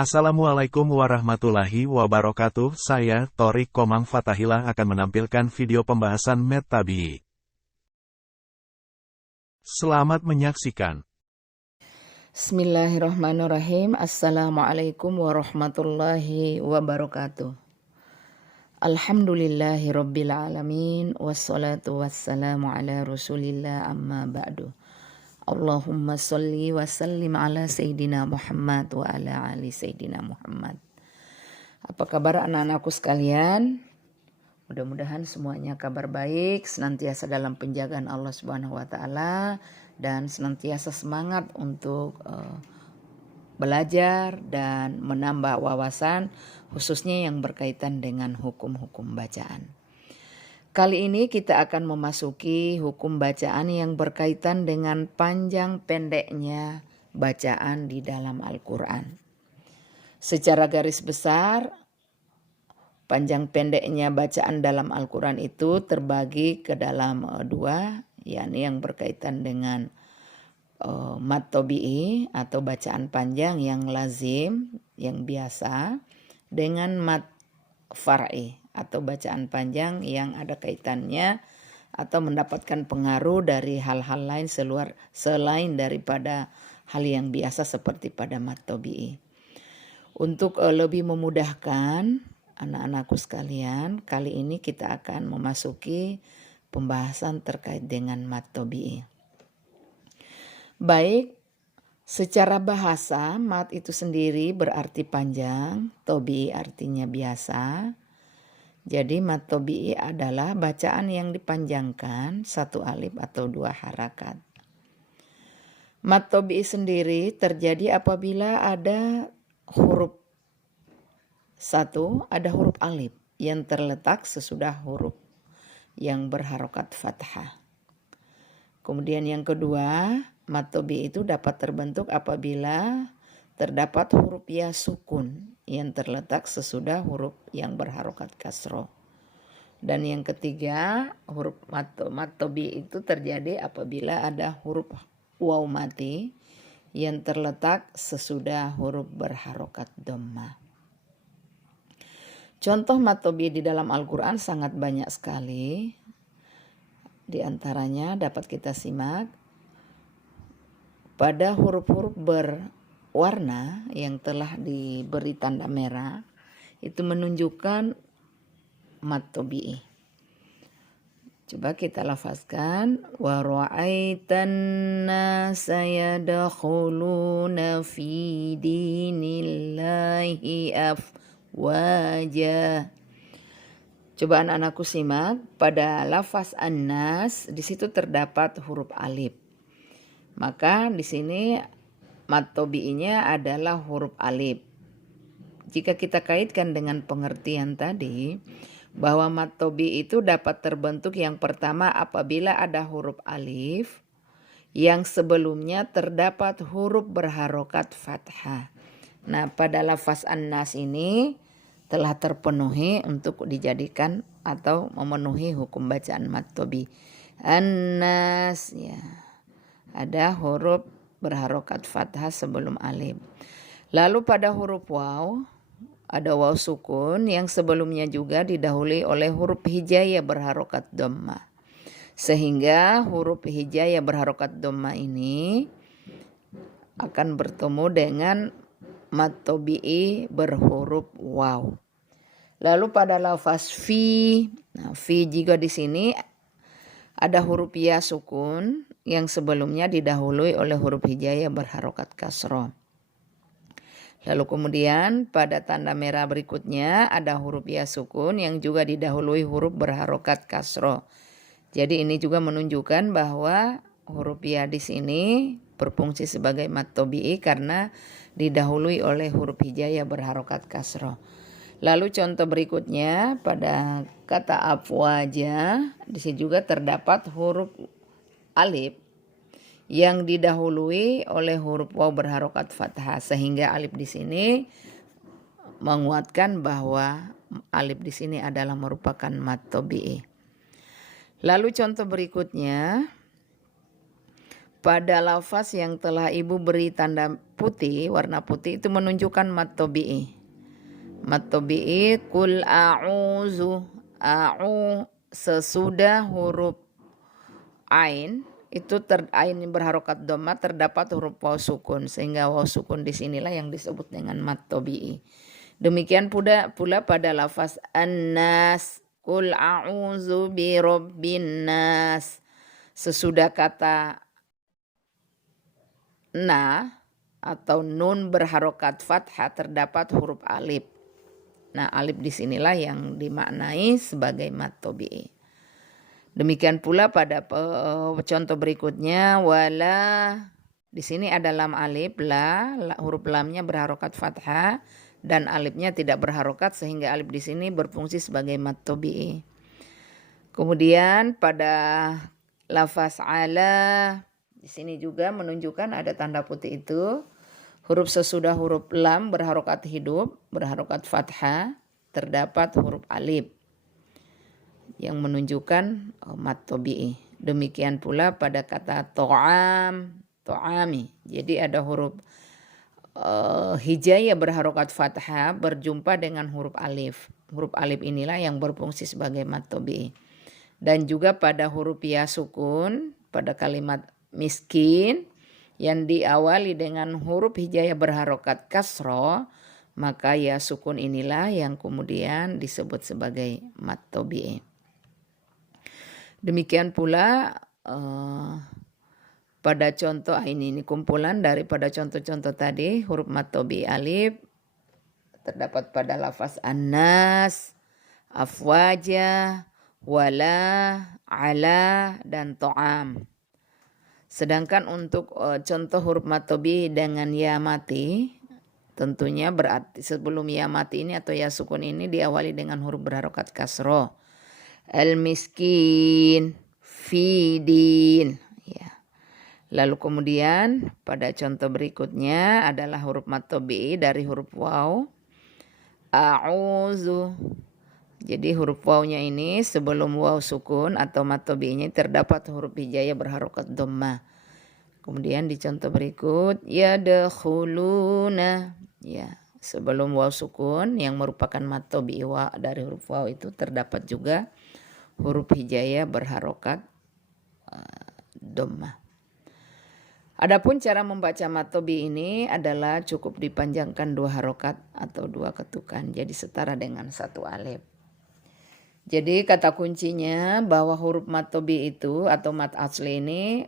Assalamualaikum warahmatullahi wabarakatuh. Saya, Torik Komang Fatahillah akan menampilkan video pembahasan Mad Tabi'i. Selamat menyaksikan. Bismillahirrahmanirrahim. Assalamualaikum warahmatullahi wabarakatuh. Alhamdulillahi rabbil alamin. Wassalatu wassalamu ala rasulillah amma ba'du. Allahumma salli wa sallim ala Sayyidina Muhammad wa ala ali Sayyidina Muhammad. Apa kabar anak-anakku sekalian? Mudah-mudahan semuanya kabar baik, senantiasa dalam penjagaan Allah Subhanahu wa taala dan senantiasa semangat untuk belajar dan menambah wawasan khususnya yang berkaitan dengan hukum-hukum bacaan. Kali ini kita akan memasuki hukum bacaan yang berkaitan dengan panjang pendeknya bacaan di dalam Al-Quran. Secara garis besar, panjang pendeknya bacaan dalam Al-Quran itu terbagi ke dalam dua, yakni yang berkaitan dengan mad tabi'i atau bacaan panjang yang lazim, yang biasa, dengan mad far'i atau bacaan panjang yang ada kaitannya atau mendapatkan pengaruh dari hal-hal lain selain daripada hal yang biasa seperti pada mad tabi'i. Untuk lebih memudahkan anak-anakku sekalian, kali ini kita akan memasuki pembahasan terkait dengan mad tabi'i. Baik, secara bahasa mad itu sendiri berarti panjang, tabi'i artinya biasa. Jadi mad tabi'i adalah bacaan yang dipanjangkan satu alif atau dua harakat. Mad tabi'i sendiri terjadi apabila ada huruf satu, ada huruf alif yang terletak sesudah huruf yang berharokat fathah. Kemudian yang kedua, mad tabi'i itu dapat terbentuk apabila terdapat huruf ya sukun yang terletak sesudah huruf yang berharokat kasroh. Dan yang ketiga, huruf mad tabi'i itu terjadi apabila ada huruf waw mati yang terletak sesudah huruf berharokat dhammah. Contoh mad tabi'i di dalam Al-Quran sangat banyak sekali. Di antaranya dapat kita simak pada huruf-huruf berwarna yang telah diberi tanda merah, itu menunjukkan mad tabi'i. Coba kita lafazkan, wa ra'aitan nasa yadkhuluna fi dinillahi afwaja. Coba anak-anakku simak, pada lafaz an-nas di situ terdapat huruf alif. Maka di sini mad tabi'inya adalah huruf alif. Jika kita kaitkan dengan pengertian tadi, bahwa mad tabi'i itu dapat terbentuk yang pertama apabila ada huruf alif yang sebelumnya terdapat huruf berharokat fathah. Nah, pada lafaz an-nas ini telah terpenuhi untuk dijadikan atau memenuhi hukum bacaan mad tabi'i. An-nas, ya, ada huruf berharokat fathah sebelum alif. Lalu pada huruf waw, ada waw sukun yang sebelumnya juga didahului oleh huruf hijaiyah berharokat dhammah. Sehingga huruf hijaiyah berharokat dhammah ini akan bertemu dengan mad tabi'i berhuruf waw. Lalu pada lafaz fi, nah fi juga di sini ada huruf ya sukun yang sebelumnya didahului oleh huruf hijaiyah berharokat kasroh. Lalu kemudian pada tanda merah berikutnya ada huruf ya sukun yang juga didahului huruf berharokat kasroh. Jadi ini juga menunjukkan bahwa huruf ya di sini berfungsi sebagai mad tabi'i karena didahului oleh huruf hijaiyah berharokat kasroh. Lalu contoh berikutnya pada kata afwaja, di sini juga terdapat huruf alif yang didahului oleh huruf waw berharokat fathah, sehingga alif di sini menguatkan bahwa alif di sini adalah merupakan mad tabi'i. Lalu contoh berikutnya pada lafaz yang telah ibu beri tanda putih, warna putih, itu menunjukkan mad tabi'i. Mad tabi'i, kul a'uzu, sesudah huruf ain, itu ain berharokat dhamma terdapat huruf waw sukun, sehingga waw sukun di sinilah yang disebut dengan mad tabi'i. Demikian pula pada lafaz an-nas, kul a'uzu bi rabbin nas. Sesudah kata na atau nun berharokat fathah terdapat huruf alif. Nah, alif di sinilah yang dimaknai sebagai mad tabi'i. Demikian pula pada contoh berikutnya, wala, di sini ada lam alif, huruf lamnya berharokat fathah dan alifnya tidak berharokat, sehingga alif di sini berfungsi sebagai mad tabi'i. Kemudian pada lafaz ala, di sini juga menunjukkan ada tanda putih itu. Huruf sesudah huruf lam berharokat hidup, berharokat fathah, terdapat huruf alif yang menunjukkan mad tabi'i. Demikian pula pada kata to'am, to'ami. Jadi ada huruf hijaiyah berharokat fathah berjumpa dengan huruf alif. Huruf alif inilah yang berfungsi sebagai mad tabi'i. Dan juga pada huruf ya sukun, pada kalimat miskin yang diawali dengan huruf hijaiyah berharokat kasroh, maka ya sukun inilah yang kemudian disebut sebagai mad tabi'i. Demikian pula pada contoh ini kumpulan daripada contoh-contoh tadi, huruf mad tabi'i alif terdapat pada lafaz an-nas, afwaja, wala, ala, dan to'am. Sedangkan untuk contoh huruf mad tabi'i dengan ya mati, tentunya berarti sebelum ya mati ini atau ya sukun ini diawali dengan huruf berharokat kasroh. Al-miskin, fidin. Ya. Lalu kemudian pada contoh berikutnya adalah huruf mad tabi'i dari huruf waw. A'uzu. Jadi huruf wawnya ini sebelum waw sukun atau mad tabi'inya terdapat huruf hijaiyah berharokat dhamma. Kemudian di contoh berikut yadkhuluna, ya, sebelum waw sukun yang merupakan mad tabi'i dari huruf waw itu terdapat juga huruf hijaiyah berharokat dhamma. Adapun cara membaca mad tabi'i ini adalah cukup dipanjangkan 2 harokat atau 2 ketukan, jadi setara dengan 1 alif. Jadi kata kuncinya bahwa huruf mad tabi'i itu atau mad asli ini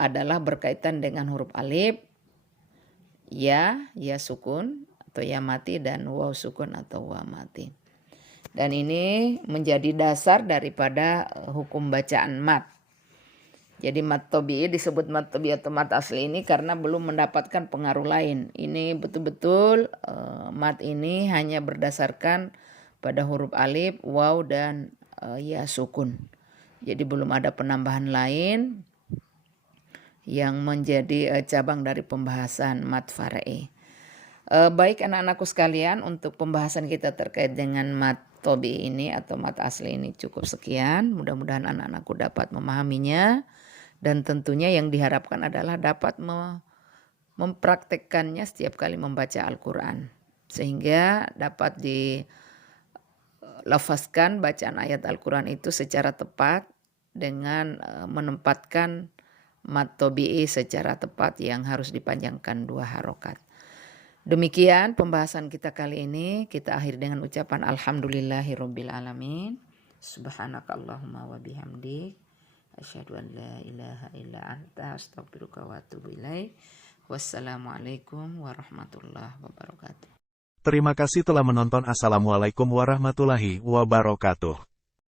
adalah berkaitan dengan huruf alif, ya sukun atau ya mati, dan waw sukun atau wa mati. Dan ini menjadi dasar daripada hukum bacaan mad. Jadi mad tabi'i disebut mad tabi'i atau mad asli ini karena belum mendapatkan pengaruh lain. Ini betul-betul mad ini hanya berdasarkan pada huruf alif, waw, dan ya sukun. Jadi belum ada penambahan lain yang menjadi cabang dari pembahasan mad far'i. Baik anak-anakku sekalian, untuk pembahasan kita terkait dengan mad tabi'i ini atau mad asli ini cukup sekian. Mudah-mudahan anak-anakku dapat memahaminya, dan tentunya yang diharapkan adalah dapat mempraktekkannya setiap kali membaca Al-Quran, sehingga dapat dilafazkan bacaan ayat Al-Quran itu secara tepat dengan menempatkan mad tabi'i secara tepat yang harus dipanjangkan 2 harokat. Demikian pembahasan kita kali ini. Kita akhiri dengan ucapan alhamdulillahirabbil alamin. Subhanakallahumma wa bihamdik, asyhadu an la ilaha illa anta, astaghfiruka wa atubu ilaik. Wassalamualaikum warahmatullahi wabarakatuh. Terima kasih telah menonton. Assalamualaikum warahmatullahi wabarakatuh.